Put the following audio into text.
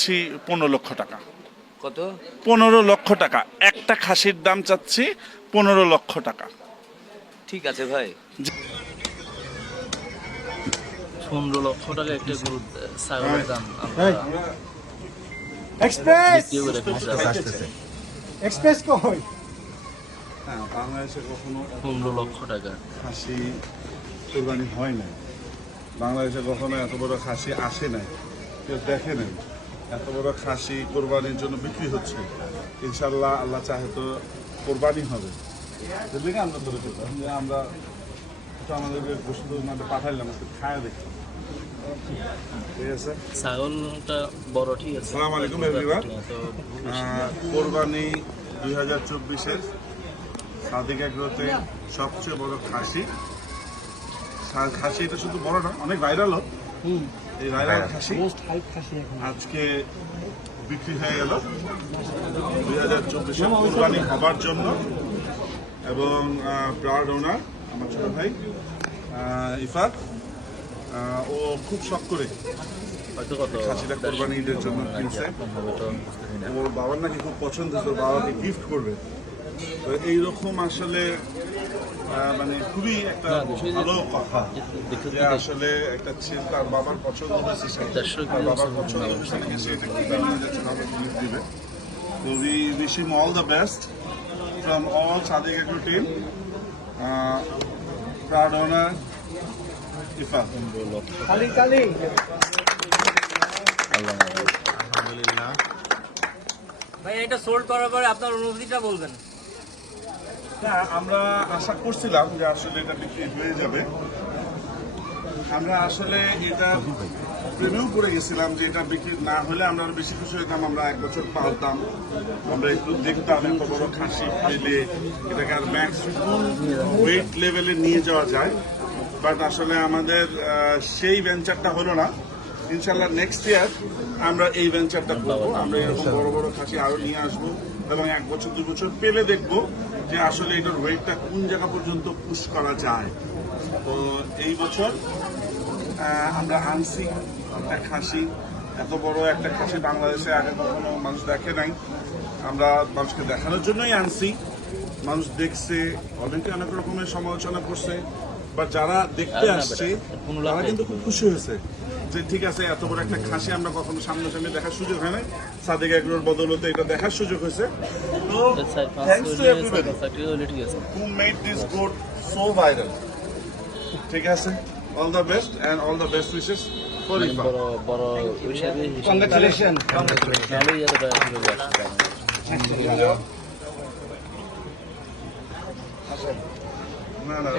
চাচ্ছি পনেরো লক্ষ টাকা। কত? পনেরো লক্ষ টাকা। একটা খাসির দাম চাচ্ছি পনেরো লক্ষ টাকা। ঠিক আছে ভাই। পনেরো লক্ষ টাকা একটা গরু ছাগলের দাম। এক্সপ্রেস কই? হ্যাঁ বাংলাদেশে কখনো পনেরো লক্ষ টাকা। খাসি কোরবানি হয় নাই। বাংলাদেশে কখনো এত বড় খাসি আসে নাই কেউ দেখে নাই। এত বড় খাসি কোরবানির জন্য বিক্রি হচ্ছে ইনশাল্লাহ আল্লাহ চাহে তো কোরবানি হবে। দেখি আমরা ধরে পেতাম যে আমরা একটু আমাদেরকে গোষ্ঠ মানে পাঠাইলাম একটু খায়া দেখি। ঠিক আছে? ছাগলটা বড় ঠিক আছে। আলাইকুম everyone. তো আহ, কোরবানি দুই হাজার চব্বিশের সাদিক এগ্রোতে সবচেয়ে বড় খাসি। খাসি এটা শুধু বড় না অনেক ভাইরালও এই খাসি। এখন আজকে বিক্রি হয়ে গেল দুই হাজার চব্বিশে কোরবানি হবার জন্য। এবং প্রাউড ওনার আমার ছোট ভাই ইফাত ও খুব শখ করে খাসিটা কোরবানি ঈদের জন্য কিনছে। ওর বাবার নাকি খুব পছন্দ ওর বাবাকে গিফট করবে। তো এইরকম আসলে মানে খুবই একটা ভালো কথা যে আসলে একটা ছেলে তার বাবার পছন্দ হয়েছে তার বাবার পছন্দ হয়েছে সে এটা দিবে। তো we wish him all the best from all Sadiq agro team proud owner Ifat কালি কালি ভাই এটা সোল্ড করার পরে আপনার অনুভূতিটা বলবেন। না আমরা আশা করছিলাম যে আসলে এটা বিক্রি হয়ে যাবে। আমরা আসলে এটা প্রেমেও পড়ে গেছিলাম যে এটা বিক্রি না হলে আমরা আরও বেশি খুশি হইতাম, আমরা এক বছর পালতাম। আমরা একটু দেখতাম এত বড় খাসি পেলে এটাকে আর ম্যাক্সিমাম ওয়েট লেভেলে নিয়ে যাওয়া যায়। বাট আসলে আমাদের সেই ভেঞ্চারটা হলো না। ইনশাল্লাহ নেক্সট ইয়ার আমরা এই ভেঞ্চারটা করব। আমরা এরকম বড় বড় খাসি আরও নিয়ে আসব এবং এক বছর দু বছর পেলে দেখব যে আসলে এটার ওয়েটটা কোন জায়গা পর্যন্ত পুশ করা যায়। তো এই বছর আমরা আনছি একটা খাসি। এত বড় একটা খাসি বাংলাদেশে আগে কখনো মানুষ দেখে নাই। আমরা মানুষকে দেখানোর জন্যই আনছি। মানুষ দেখছে, অনেকে অনেক রকমের সমালোচনা করছে। বা যারা দেখতে আসছে তারা কিন্তু খুব খুশি হয়েছে যে ঠিক আছে এত বড় একটা খাসি আমরা কখনো সামনাসামনি দেখার সুযোগ হয় নাই। সাদেক এগুলোর বদলতে এটা দেখার সুযোগ হয়েছে। তো thanks to everybody made this goat so viral. ঠিক আছে? All the best and all the best wishes for Ifa. বড় বড় হিসাবে কংগ্রাচুলেশন আসতে না না।